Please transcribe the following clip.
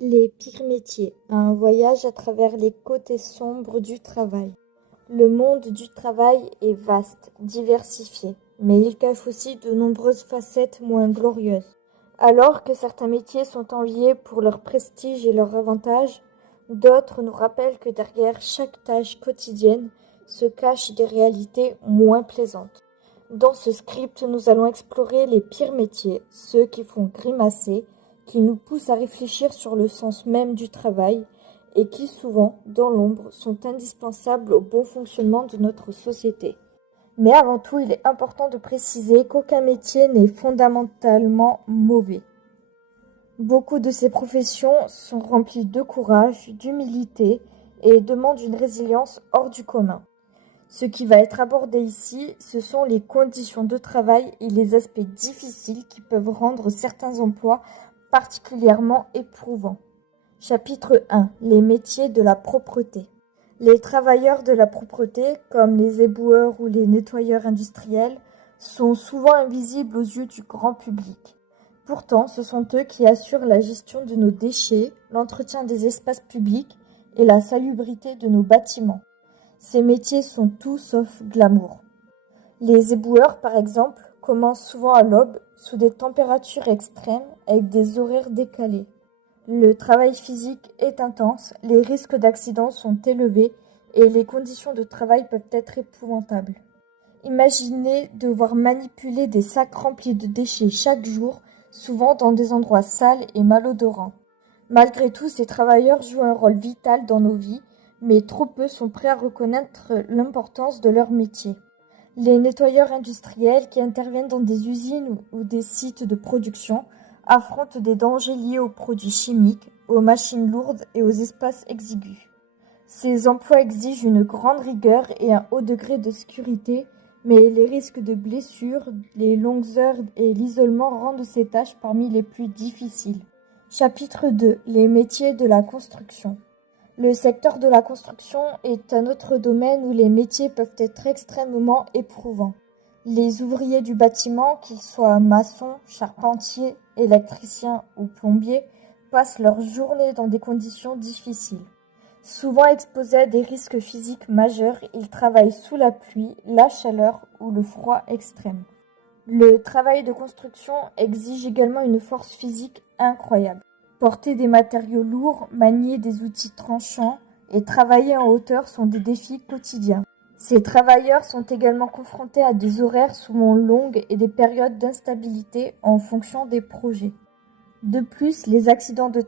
Les pires métiers, un voyage à travers les côtés sombres du travail. Le monde du travail est vaste, diversifié, mais il cache aussi de nombreuses facettes moins glorieuses. Alors que certains métiers sont enviés pour leur prestige et leur avantage, d'autres nous rappellent que derrière chaque tâche quotidienne se cachent des réalités moins plaisantes. Dans ce script, nous allons explorer les pires métiers, ceux qui font grimacer, qui nous poussent à réfléchir sur le sens même du travail et qui souvent, dans l'ombre, sont indispensables au bon fonctionnement de notre société. Mais avant tout, il est important de préciser qu'aucun métier n'est fondamentalement mauvais. Beaucoup de ces professions sont remplies de courage, d'humilité et demandent une résilience hors du commun. Ce qui va être abordé ici, ce sont les conditions de travail et les aspects difficiles qui peuvent rendre certains emplois particulièrement éprouvants. Chapitre 1. Les métiers de la propreté. Les travailleurs de la propreté, comme les éboueurs ou les nettoyeurs industriels, sont souvent invisibles aux yeux du grand public. Pourtant, ce sont eux qui assurent la gestion de nos déchets, l'entretien des espaces publics et la salubrité de nos bâtiments. Ces métiers sont tout sauf glamour. Les éboueurs, par exemple, commencent souvent à l'aube, sous des températures extrêmes, avec des horaires décalés. Le travail physique est intense, les risques d'accident sont élevés et les conditions de travail peuvent être épouvantables. Imaginez devoir manipuler des sacs remplis de déchets chaque jour, souvent dans des endroits sales et malodorants. Malgré tout, ces travailleurs jouent un rôle vital dans nos vies, mais trop peu sont prêts à reconnaître l'importance de leur métier. Les nettoyeurs industriels qui interviennent dans des usines ou des sites de production affrontent des dangers liés aux produits chimiques, aux machines lourdes et aux espaces exigus. Ces emplois exigent une grande rigueur et un haut degré de sécurité, mais les risques de blessures, les longues heures et l'isolement rendent ces tâches parmi les plus difficiles. Chapitre 2. Les métiers de la construction. Le secteur de la construction est un autre domaine où les métiers peuvent être extrêmement éprouvants. Les ouvriers du bâtiment, qu'ils soient maçons, charpentiers, électriciens ou plombiers, passent leur journée dans des conditions difficiles. Souvent exposés à des risques physiques majeurs, ils travaillent sous la pluie, la chaleur ou le froid extrême. Le travail de construction exige également une force physique incroyable. Porter des matériaux lourds, manier des outils tranchants et travailler en hauteur sont des défis quotidiens. Ces travailleurs sont également confrontés à des horaires souvent longues et des périodes d'instabilité en fonction des projets. De plus, les accidents de